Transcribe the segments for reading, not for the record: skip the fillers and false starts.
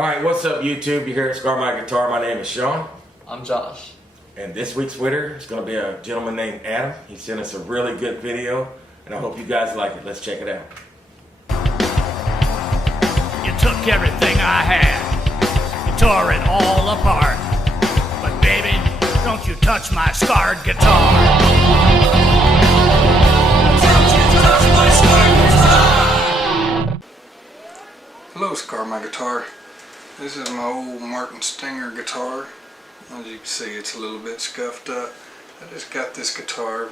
Alright, what's up YouTube? You're here at Scar My Guitar. My name is Sean. I'm Josh. And this week's winner is going to be a gentleman named Adam. He sent us a really good video, and I hope you guys like it. Let's check it out. You took everything I had, you tore it all apart. But baby, don't you touch my scarred guitar. Don't you touch my scarred guitar. Hello, Scar My Guitar. This is my old Martin Stinger guitar. As you can see, it's a little bit scuffed up. I just got this guitar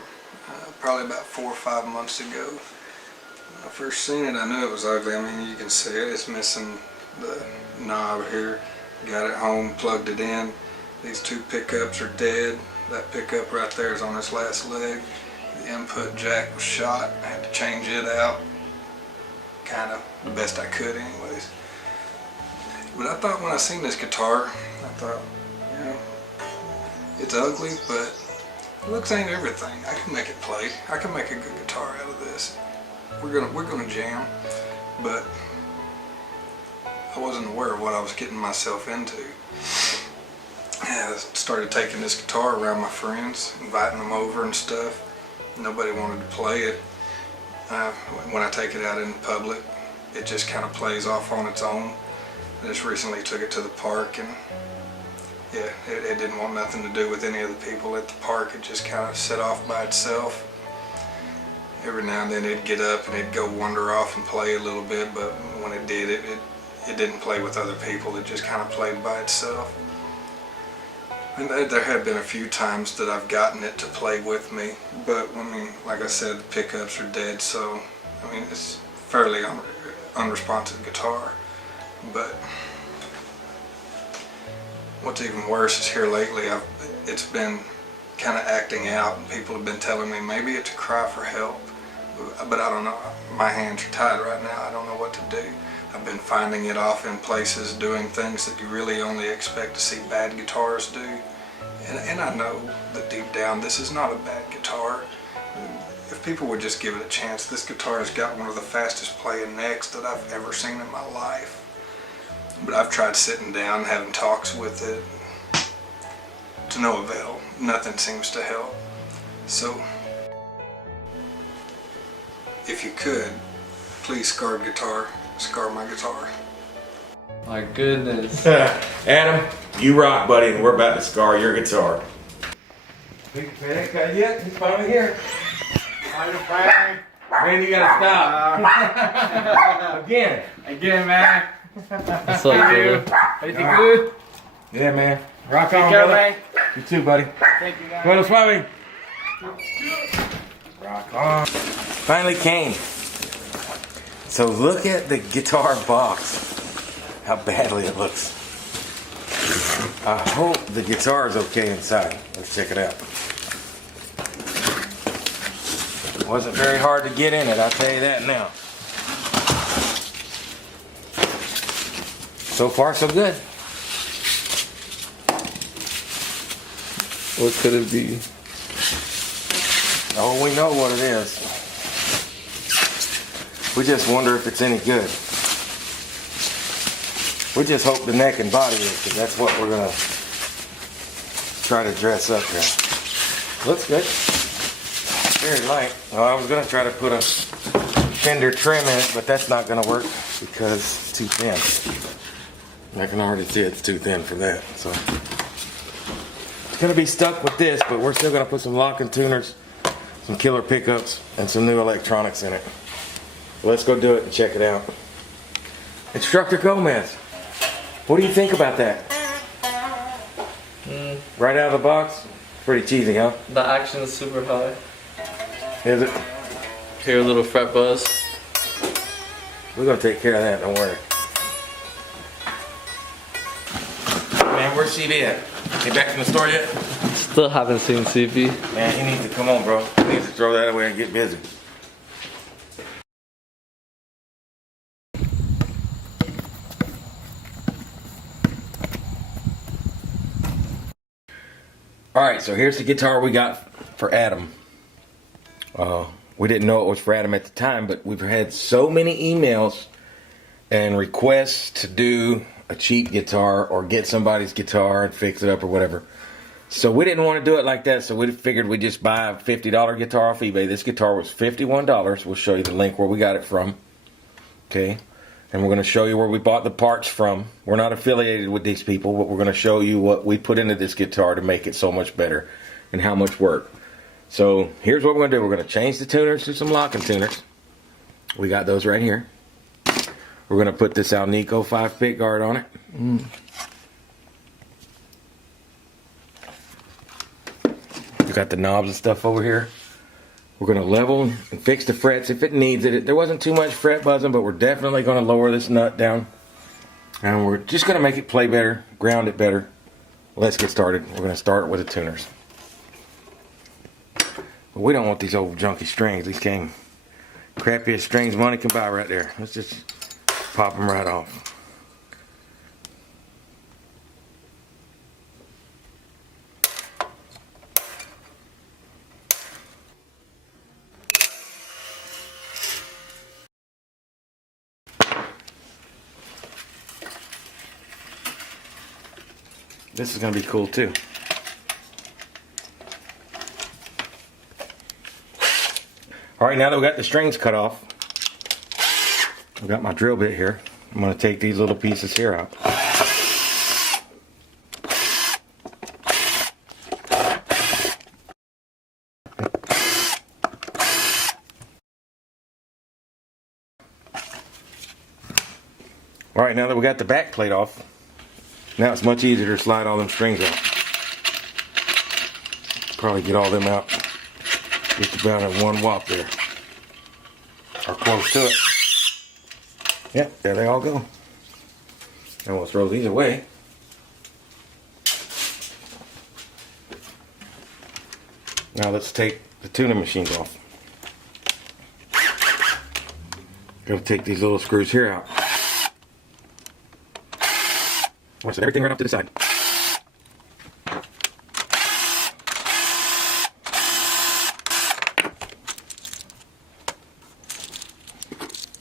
probably about 4 or 5 months ago. When I first seen it, I knew it was ugly. I mean, you can see it. It's missing the knob here. Got it home, plugged it in. These two pickups are dead. That pickup right there is on its last leg. The input jack was shot. I had to change it out. Kind of the best I could anyways. But I thought when I seen this guitar, I thought, you know, it's ugly, but looks ain't everything. I can make it play. I can make a good guitar out of this. We're gonna jam, but I wasn't aware of what I was getting myself into. I started taking this guitar around my friends, inviting them over and stuff. Nobody wanted to play it. When I take it out in public, it just kind of plays off on its own. I just recently took it to the park, and yeah, it didn't want nothing to do with any of the people at the park. It just kind of set off by itself. Every now and then it'd get up and it'd go wander off and play a little bit, but when it did, it didn't play with other people. It just kind of played by itself. And there have been a few times that I've gotten it to play with me, but I mean, like I said, the pickups are dead, so I mean, it's fairly unresponsive guitar. But what's even worse is here lately, it's been kind of acting out, and people have been telling me maybe it's a cry for help, but I don't know. My hands are tied right now. I don't know what to do. I've been finding it off in places, doing things that you really only expect to see bad guitars do. And I know that deep down this is not a bad guitar. If people would just give it a chance, this guitar has got one of the fastest playing necks that I've ever seen in my life. But I've tried sitting down, having talks with it, to no avail. Nothing seems to help. So, if you could, please Scar My Guitar. My goodness. Adam, you rock, buddy, and we're about to scar your guitar. Man, ain't got yet. He's finally here. Man, you gotta stop. Again, man. What's up, dude? Everything good? Yeah, man. Rock on, Take care, brother. man. You too, buddy. Thank you, guys. Bueno, suave. Rock on. Finally came. So look at the guitar box. How badly it looks. I hope the guitar is okay inside. Let's check it out. It wasn't very hard to get in it, I'll tell you that now. So far, so good. What could it be? Oh, we know what it is. We just wonder if it's any good. We just hope the neck and body is, because that's what we're going to try to dress up here. Looks good. Very light. Well, I was going to try to put a fender trim in it, but that's not going to work because it's too thin. I can already see it's too thin for that. So it's going to be stuck with this, but we're still going to put some locking tuners, some killer pickups, and some new electronics in it. Let's go do it and check it out. Instructor Gomez, what do you think about that? Right out of the box? Pretty cheesy, huh? The action is super high. Is it? Hear a little fret buzz. We're going to take care of that, don't worry. Man, where's CB at? He back from the store yet? Still haven't seen CP. Man, he needs to come on, bro. He needs to throw that away and get busy. Alright, so here's the guitar we got for Adam. We didn't know it was for Adam at the time, but we've had so many emails and requests to do a cheap guitar or get somebody's guitar and fix it up or whatever. So we didn't want to do it like that, so we figured we'd just buy a $50 guitar off eBay. This guitar was $51. We'll show you the link where we got it from. Okay, and we're going to show you where we bought the parts from. We're not affiliated with these people, but we're going to show you what we put into this guitar to make it so much better and how much work. So here's what we're going to do. We're going to change the tuners to some locking tuners. We got those right here. We're going to put this Alnico 5 pick guard on it. We got the knobs and stuff over here. We're going to level and fix the frets if it needs it. There wasn't too much fret buzzing, but we're definitely going to lower this nut down. And we're just going to make it play better, ground it better. Let's get started. We're going to start with the tuners. But we don't want these old junky strings. These came crappiest strings money can buy right there. Let's just pop them right off. This is going to be cool too. Alright, now that we got the strings cut off, I've got my drill bit here. I'm going to take these little pieces here out. Alright, now that we got the back plate off, now it's much easier to slide all them strings out. Probably get all them out just about in one whop there. Or close to it. Yep, there they all go. Now we'll throw these away. Now let's take the tuning machines off. Gotta take these little screws here out. Watch it, everything right off to the side.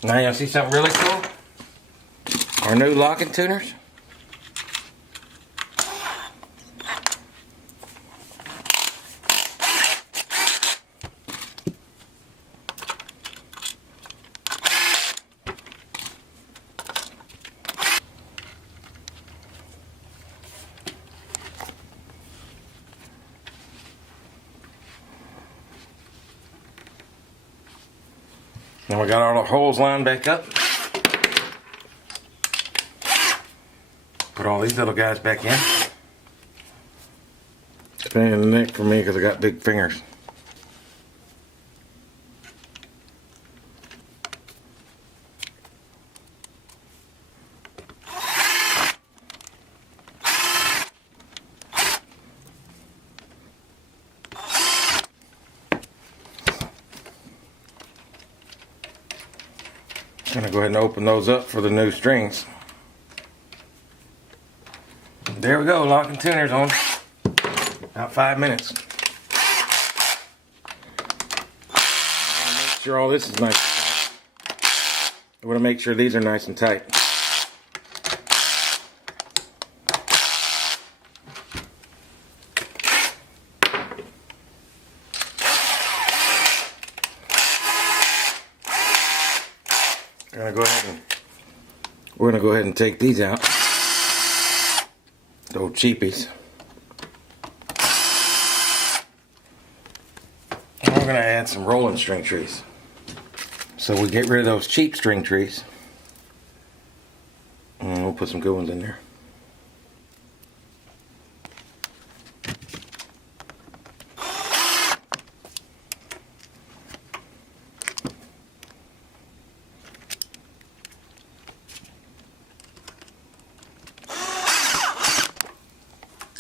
Now y'all see something really cool? Our new locking tuners. Now we got all our holes lined back up. Put all these little guys back in. It's pain in the neck for me because I got big fingers. I'm gonna go ahead and open those up for the new strings. There we go, locking tuners on. About 5 minutes. Make sure all this is nice and tight. I want to make sure these are nice and tight. We're gonna go ahead and take these out. The old cheapies. And we're gonna add some rolling string trees. So we get rid of those cheap string trees. And we'll put some good ones in there.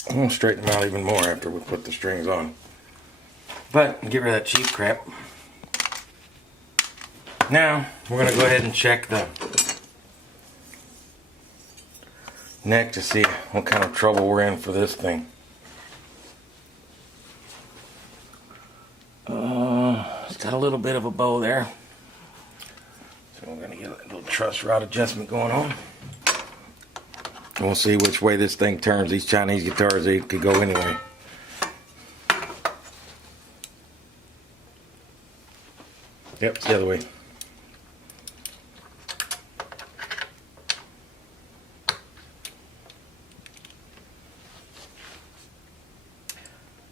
I'm going to straighten them out even more after we put the strings on. But, get rid of that cheap crap. Now, we're going to go ahead and check the neck to see what kind of trouble we're in for this thing. It's got a little bit of a bow there. So we're going to get a little truss rod adjustment going on. We'll see which way this thing turns. These Chinese guitars, they could go anyway. Yep, it's the other way.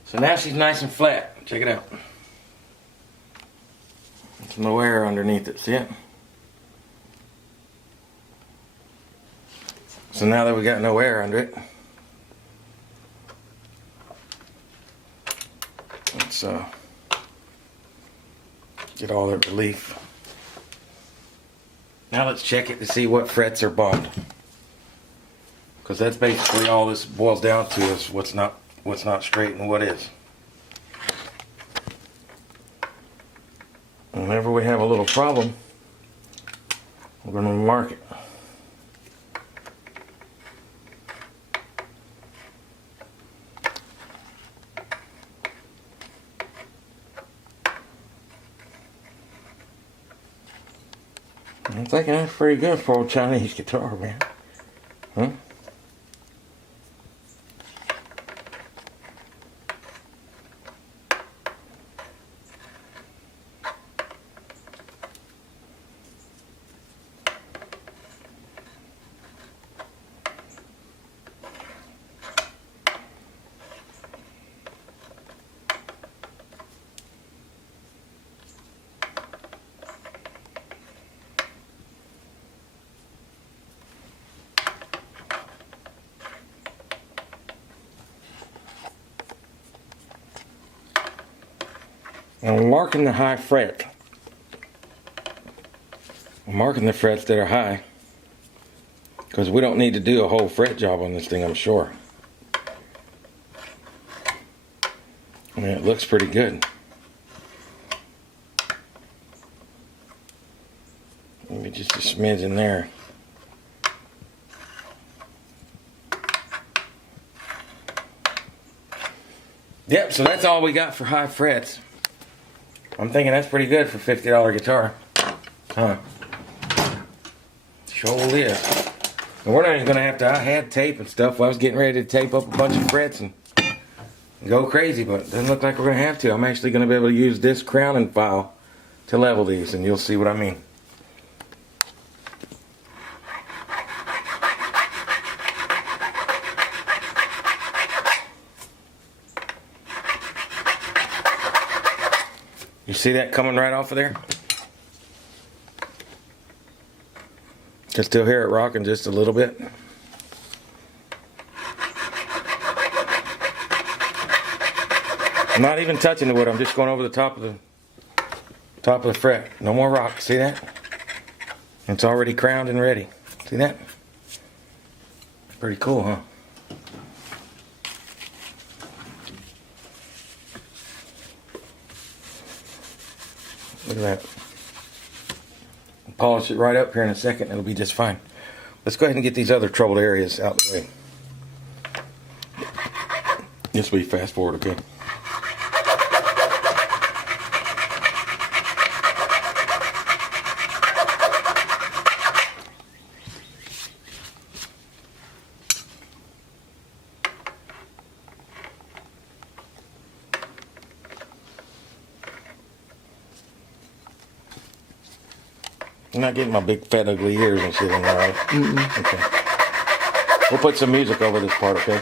So now she's nice and flat. Check it out. There's no air underneath it. See it? So now that we got no air under it, let's get all that relief. Now let's check it to see what frets are bummed, because that's basically all this boils down to, is what's not straight and what is. Whenever we have a little problem, we're going to mark it. I'm thinking that's pretty good for old Chinese guitar, man. Huh? And I'm marking the high fret. I'm marking the frets that are high, because we don't need to do a whole fret job on this thing, I'm sure. I mean, it looks pretty good. Maybe just a smidge in there. Yep, so that's all we got for high frets. I'm thinking that's pretty good for a $50 guitar. Huh. Sure is. And we're not even going to have to, I had tape and stuff. I was getting ready to tape up a bunch of frets and go crazy, but it doesn't look like we're going to have to. I'm actually going to be able to use this crowning file to level these, and you'll see what I mean. You see that coming right off of there? Can still hear it rocking just a little bit. I'm not even touching the wood. I'm just going over the top of the fret. No more rock. See that? It's already crowned and ready. See that? Pretty cool, huh? Look at that. Polish it right up here in a second. It'll be just fine. Let's go ahead and get these other troubled areas out of the way. This will be fast forward, okay? I'm not getting my big fat ugly ears and shit in there, right? Mm-mm. Okay. We'll put some music over this part, okay?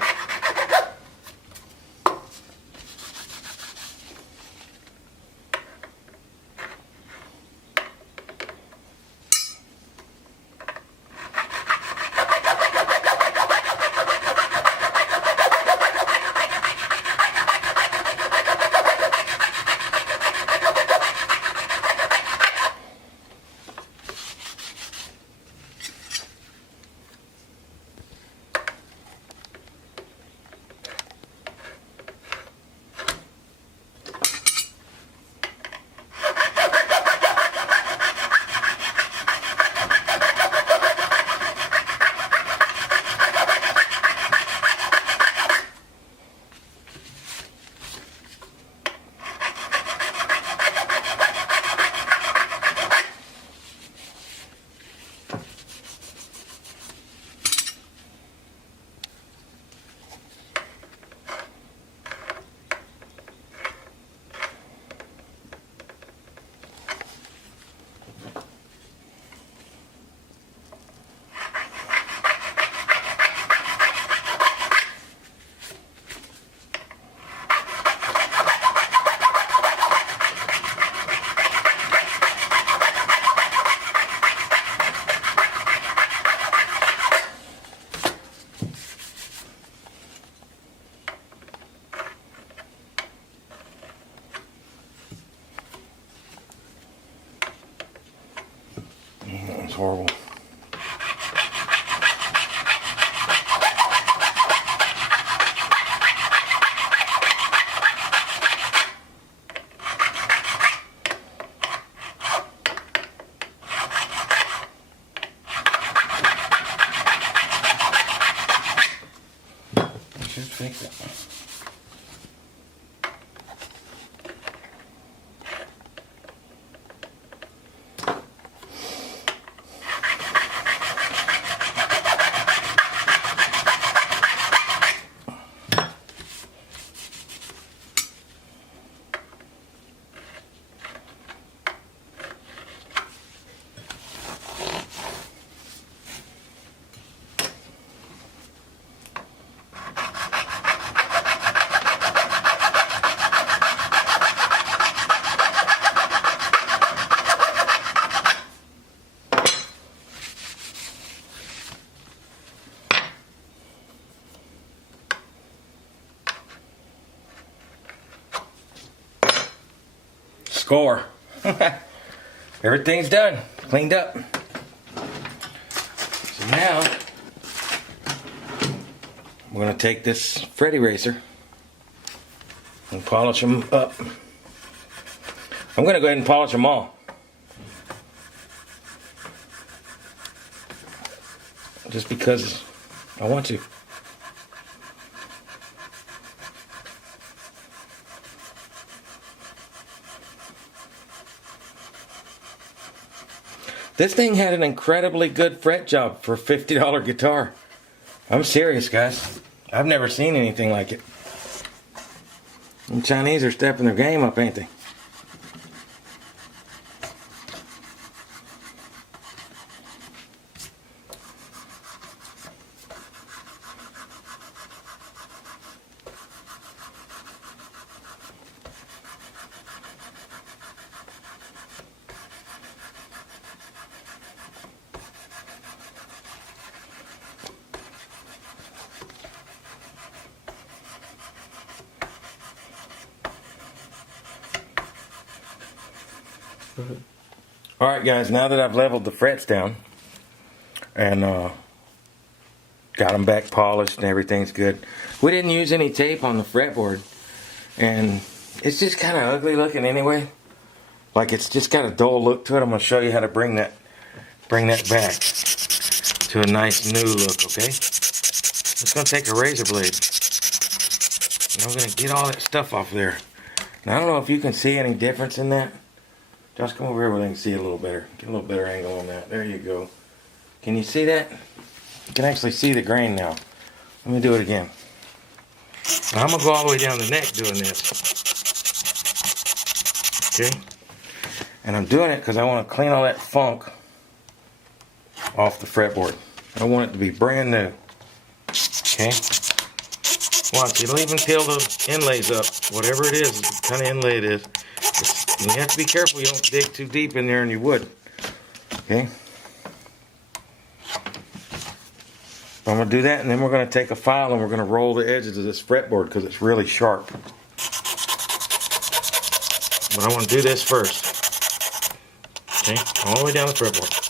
was horrible. Should fix it. Score. Everything's done, cleaned up. So now I'm gonna take this fret eraser and polish them up. I'm gonna go ahead and polish them all. Just because I want to. This thing had an incredibly good fret job for a $50 guitar. I'm serious, guys. I've never seen anything like it. The Chinese are stepping their game up, ain't they? Alright guys, now that I've leveled the frets down and got them back polished and everything's good. We didn't use any tape on the fretboard and it's just kind of ugly looking anyway. Like it's just got a dull look to it. I'm going to show you how to bring that back to a nice new look, okay? It's going to take a razor blade and I'm going to get all that stuff off there. Now I don't know if you can see any difference in that. Just come over here where they can see it a little better. Get a little better angle on that. There you go. Can you see that? You can actually see the grain now. Let me do it again. Now I'm going to go all the way down the neck doing this. Okay? And I'm doing it because I want to clean all that funk off the fretboard. I want it to be brand new. Okay? Watch, it'll even peel the inlays up. Whatever it is, what kind of inlay it is. And you have to be careful you don't dig too deep in there in your wood. Okay? I'm going to do that and then we're going to take a file and we're going to roll the edges of this fretboard because it's really sharp. But I want to do this first. Okay? All the way down the fretboard.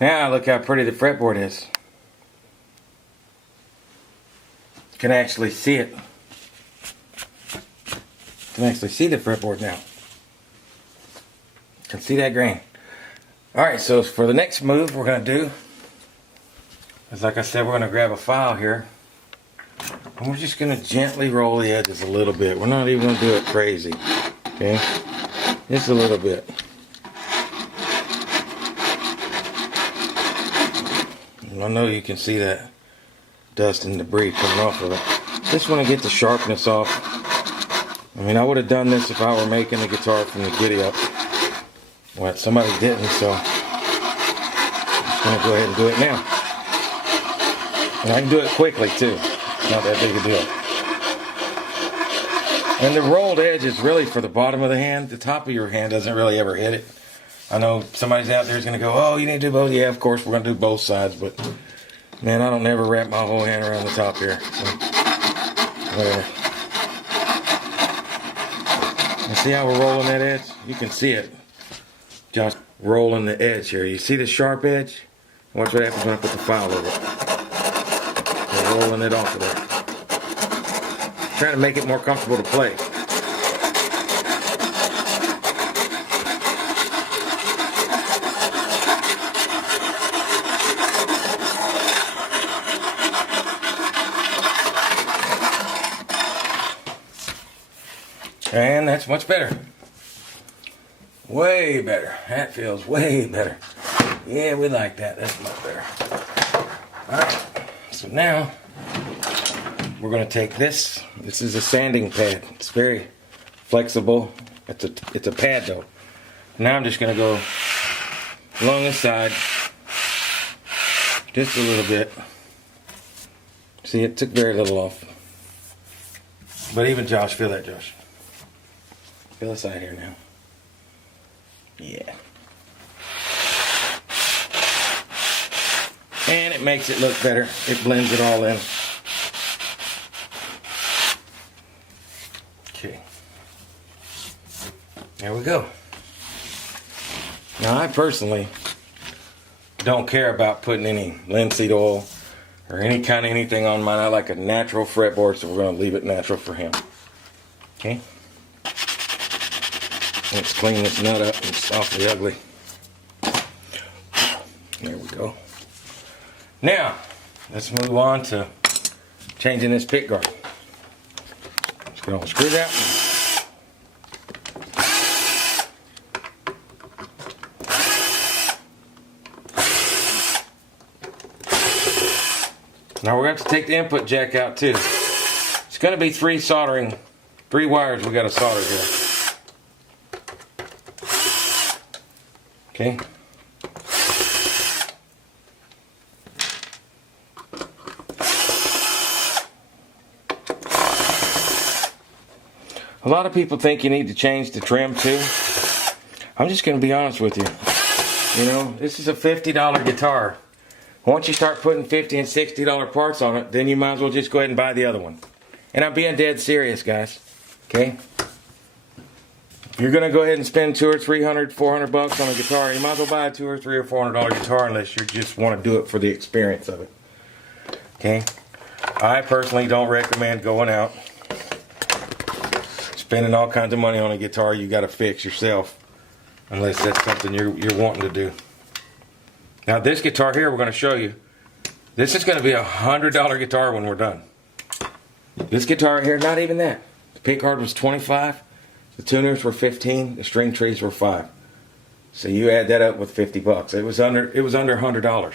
Now look how pretty the fretboard is. You can actually see it. You can actually see the fretboard now. You can see that grain. Alright, so for the next move we're going to do is, like I said, we're going to grab a file here. And we're just going to gently roll the edges a little bit. We're not even going to do it crazy. Okay? Just a little bit. I know you can see that dust and debris coming off of it. Just want to get the sharpness off. I mean, I would have done this if I were making the guitar from the giddy up. Well, somebody didn't, so I'm just going to go ahead and do it now. And I can do it quickly too. It's not that big a deal. And the rolled edge is really for the bottom of the hand. The top of your hand doesn't really ever hit it. I know somebody's out there is going to go, oh, you need to do both. Yeah, of course, we're going to do both sides. But, man, I don't ever wrap my whole hand around the top here. So, whatever. And see how we're rolling that edge? You can see it. Just rolling the edge here. You see the sharp edge? Watch what happens when I put the file over it. We're rolling it off of there. Trying to make it more comfortable to play. And that's much better. Way better. That feels way better. Yeah, we like that. That's much better. Alright. So now we're going to take this. This is a sanding pad. It's very flexible. It's a pad though. Now I'm just going to go along this side just a little bit. See, it took very little off. But even Josh, feel that, Josh. Feel this side here now. Yeah. And it makes it look better. It blends it all in. Okay. There we go. Now I personally don't care about putting any linseed oil or any kind of anything on mine. I like a natural fretboard, so we're going to leave it natural for him. Okay. Let's clean this nut up. It's awfully ugly. There we go. Now, let's move on to changing this pick guard. Let's get all the screws out. Now we're going to have to take the input jack out too. It's going to be three wires we got to solder here. Okay. A lot of people think you need to change the trim too. I'm just going to be honest with you. You know, this is a $50 guitar. Once you start putting $50 and $60 parts on it, then you might as well just go ahead and buy the other one. And I'm being dead serious, guys. Okay? If you're going to go ahead and spend $200 or $300, $400 on a guitar, you might as well buy a $200 or $300 or $400 guitar unless you just want to do it for the experience of it. Okay? I personally don't recommend going out, spending all kinds of money on a guitar you got to fix yourself, unless that's something you're wanting to do. Now this guitar here, we're going to show you. This is going to be a $100 guitar when we're done. This guitar here, not even that. The pick guard was $25. The tuners were $15. The string trees were $5. So you add that up with $50. It was under $100.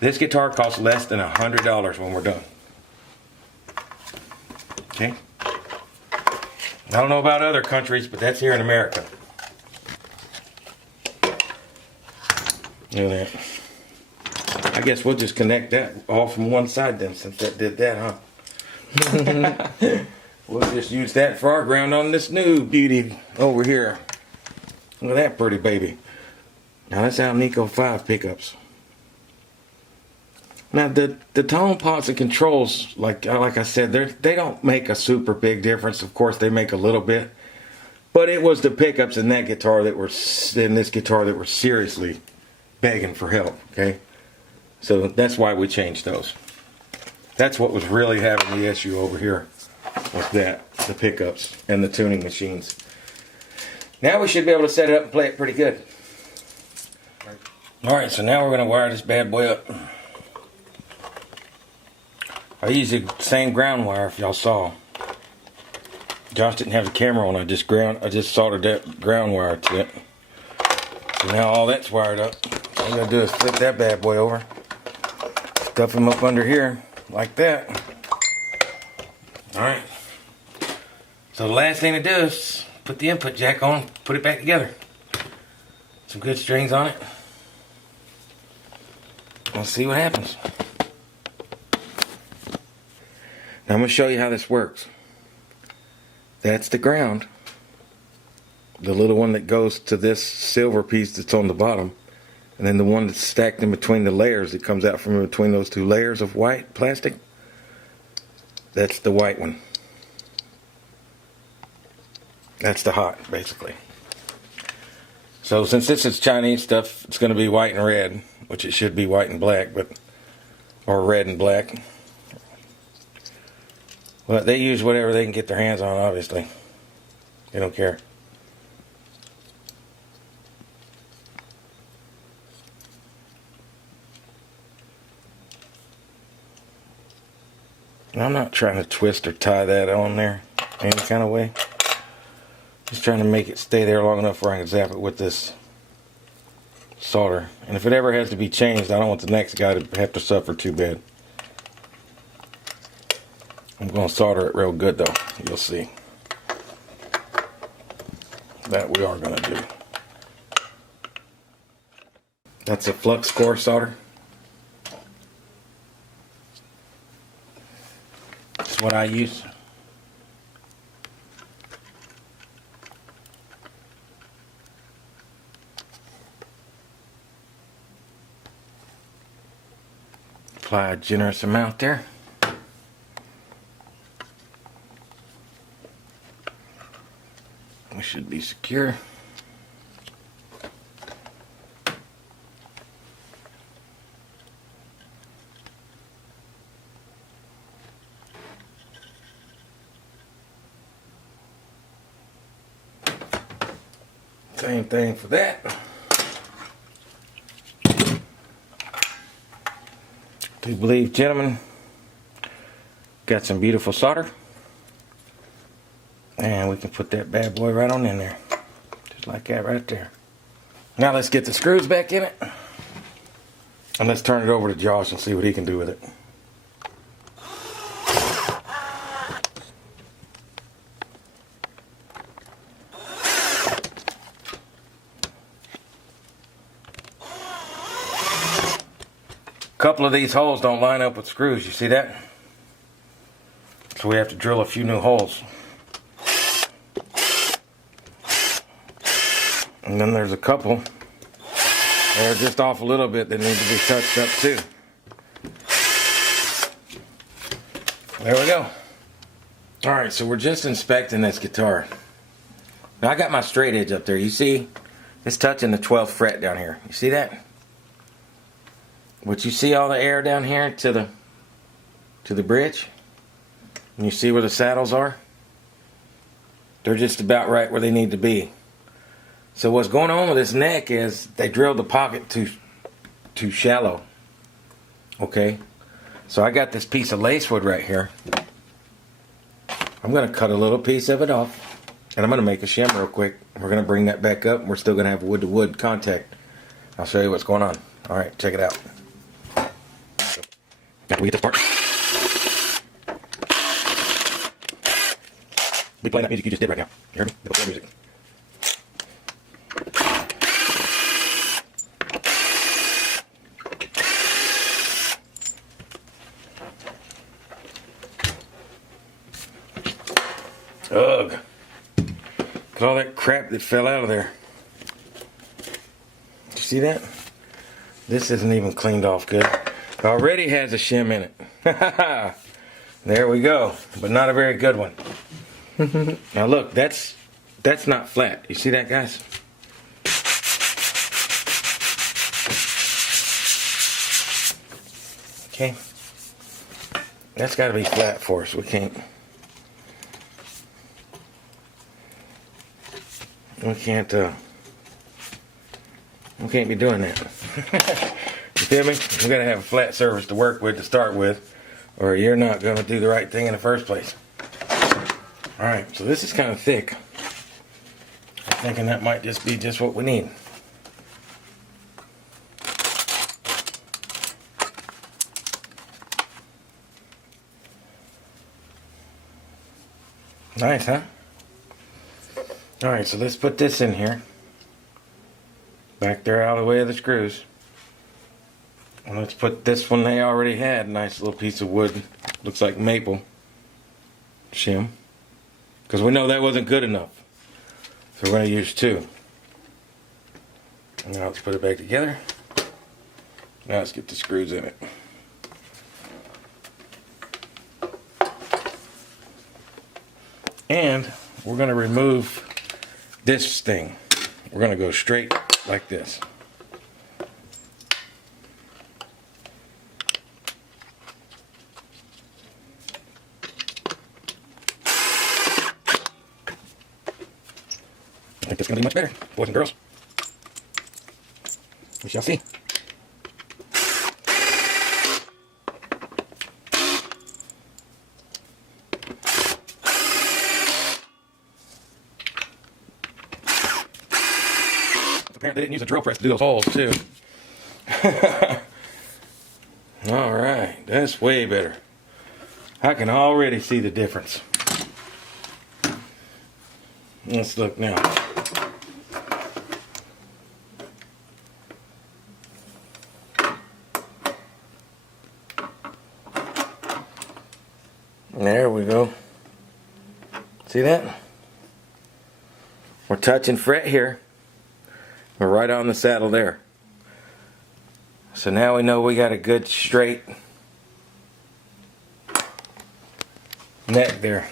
This guitar costs less than $100 when we're done. Okay. I don't know about other countries, but that's here in America. Look at that. I guess we'll just connect that all from one side then, since that did that, huh? We'll just use that for our ground on this new beauty over here. Look at that pretty baby. Now that's Alnico 5 pickups. Now the tone pots and controls, like I said, they don't make a super big difference. Of course they make a little bit. But it was the pickups in that guitar that were, in this guitar that were seriously begging for help, okay? So that's why we changed those. That's what was really having the issue over here, was that, the pickups and the tuning machines. Now we should be able to set it up and play it pretty good. Alright, so now we're going to wire this bad boy up. I used the same ground wire, if y'all saw. Josh didn't have the camera on, I just soldered that ground wire to it. So now all that's wired up. All I'm going to do is flip that bad boy over. Stuff him up under here, like that. Alright. So the last thing to do is put the input jack on, put it back together. Some good strings on it. Let's see what happens. Now I'm going to show you how this works. That's the ground. The little one that goes to this silver piece that's on the bottom. And then the one that's stacked in between the layers that comes out from in between those two layers of white plastic. That's the white one. That's the hot, basically. So since this is Chinese stuff, it's going to be white and red, which it should be white and black, or red and black. Well, they use whatever they can get their hands on, obviously. They don't care. I'm not trying to twist or tie that on there any kind of way. Just trying to make it stay there long enough where I can zap it with this solder. And if it ever has to be changed, I don't want the next guy to have to suffer too bad. I'm going to solder it real good though. You'll see. That we are going to do. That's a flux core solder. That's what I use. Apply a generous amount there. We should be secure. Same thing for that. Do believe, gentlemen, got some beautiful solder. And we can put that bad boy right on in there. Just like that right there. Now let's get the screws back in it. And let's turn it over to Josh and see what he can do with it. A couple of these holes don't line up with screws, you see that? So we have to drill a few new holes. And then there's a couple that are just off a little bit that need to be touched up too. There we go. Alright, so we're just inspecting this guitar. Now I got my straight edge up there. You see, it's touching the 12th fret down here. You see that? But you see all the air down here to the bridge? And you see where the saddles are? They're just about right where they need to be. So what's going on with this neck is they drilled the pocket too shallow. Okay? So I got this piece of lacewood right here. I'm going to cut a little piece of it off. And I'm going to make a shim real quick. We're going to bring that back up. We're still going to have wood-to-wood contact. I'll show you what's going on. Alright, check it out. After we get this part. We play that music you just did right now. You heard me? The before music. Ugh. Look at all that crap that fell out of there. You see that? This isn't even cleaned off good. It already has a shim in it. There we go. But not a very good one. Now look, that's not flat. You see that, guys? Okay. That's got to be flat for us. We can't be doing that. You feel me? We got to have a flat surface to work with to start with, or you're not going to do the right thing in the first place. All right, so this is kind of thick. I'm thinking that might just be just what we need. Nice, huh? All right, so let's put this in here. Back there out of the way of the screws. And let's put this one they already had. Nice little piece of wood. Looks like maple. Shim. Because we know that wasn't good enough. So we're going to use 2. Now let's put it back together. Now let's get the screws in it. And we're going to remove this thing. We're going to go straight like this. I think this is going to be much better, boys and girls. We shall see. Apparently they didn't use a drill press to do those holes too. Alright, that's way better. I can already see the difference. Let's look now. There we go. See that? We're touching fret here. We're right on the saddle there. So now we know we got a good straight neck there.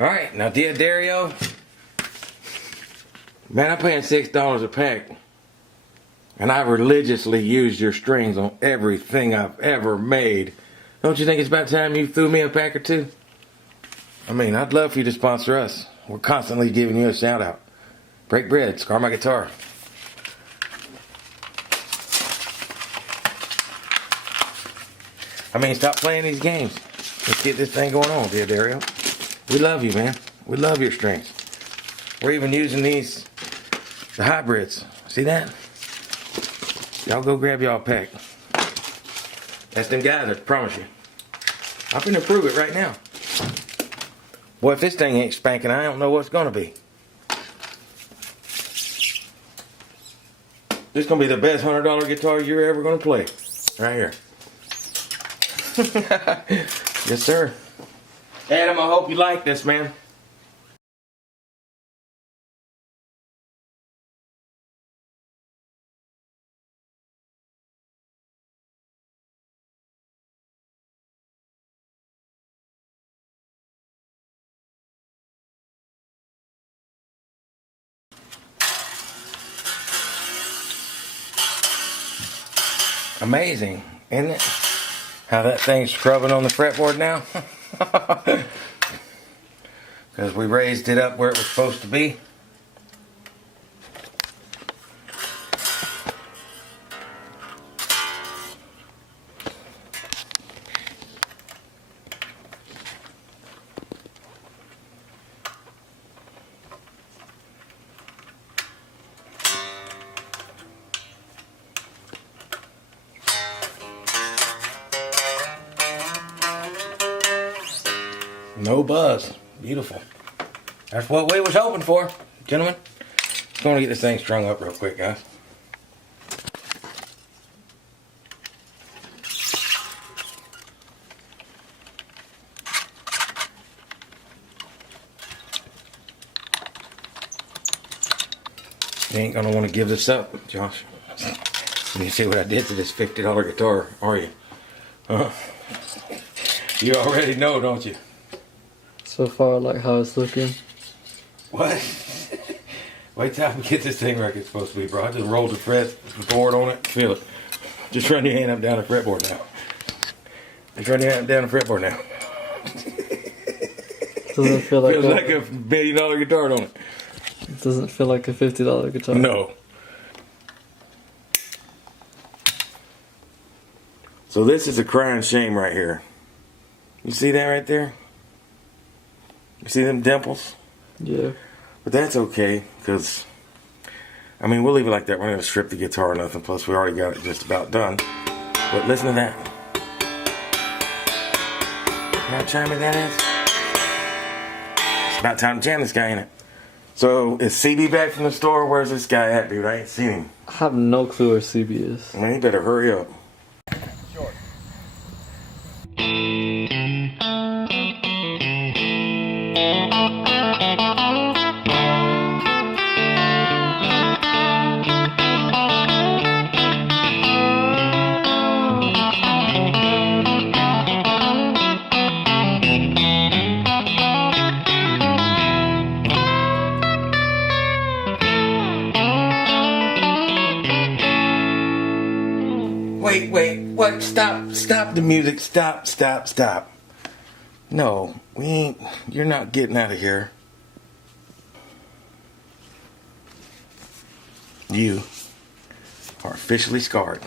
Alright, now Dario, man, I'm paying $6 a pack. And I religiously use your strings on everything I've ever made. Don't you think it's about time you threw me a pack or 2? I mean, I'd love for you to sponsor us. We're constantly giving you a shout out. Break bread, scar my guitar. I mean, stop playing these games. Let's get this thing going on, Dario. We love you, man. We love your strings. We're even using these, the hybrids. See that? Y'all go grab y'all a pack. That's them guys, I promise you. I can improve it right now. Boy, if this thing ain't spanking, I don't know what's gonna be. This is gonna be the best $100 guitar you're ever gonna play. Right here. Yes, sir. Adam, I hope you like this, man. Amazing, isn't it? How that thing's scrubbing on the fretboard now. Because we raised it up where it was supposed to be. No buzz. Beautiful. That's what we was hoping for, gentlemen. Just going to get this thing strung up real quick, guys. You ain't going to want to give this up, Josh. You see what I did to this $50 guitar, are you? Huh? You already know, don't you? So far, I like how it's looking. What? Wait till I can get this thing where it's supposed to be, bro. I just rolled the fretboard on it. Feel it. Just run your hand up down the fretboard now. It's running down the fretboard now. Doesn't feel like Feels like a $1 billion guitar, don't it? It doesn't feel like a $50 guitar. No. So this is a crying shame right here. You see that right there? You see them dimples? Yeah. But that's okay, because, I mean, we'll leave it like that. We're not going to strip the guitar or nothing. Plus, we already got it just about done. But listen to that. How chimey that is? It's about time to jam this guy in it. So, is CB back from the store? Where's this guy at, dude? I ain't seen him. I have no clue where CB is. Man, you better hurry up. Sure. Wait, what? Stop the music. Stop. No, we ain't, you're not getting out of here. You are officially scarred.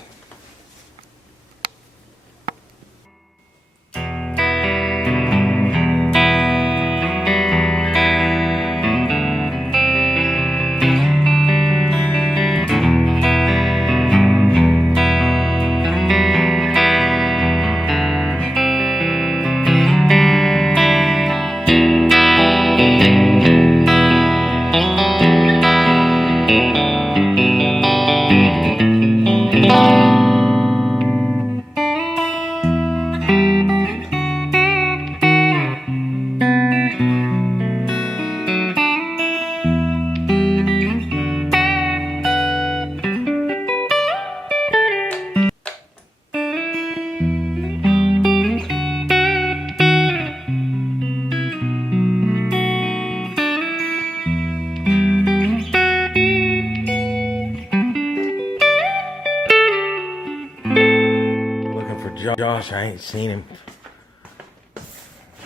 Josh, I ain't seen him.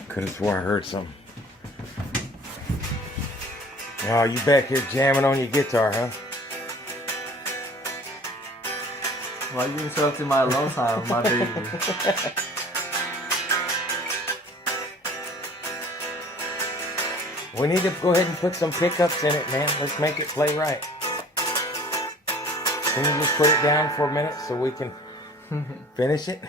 Could have swore I heard something. Oh, you back here jamming on your guitar, huh? Why are you interrupting my alone time with my baby? We need to go ahead and put some pickups in it, man. Let's make it play right. Can you just put it down for a minute so we can finish it?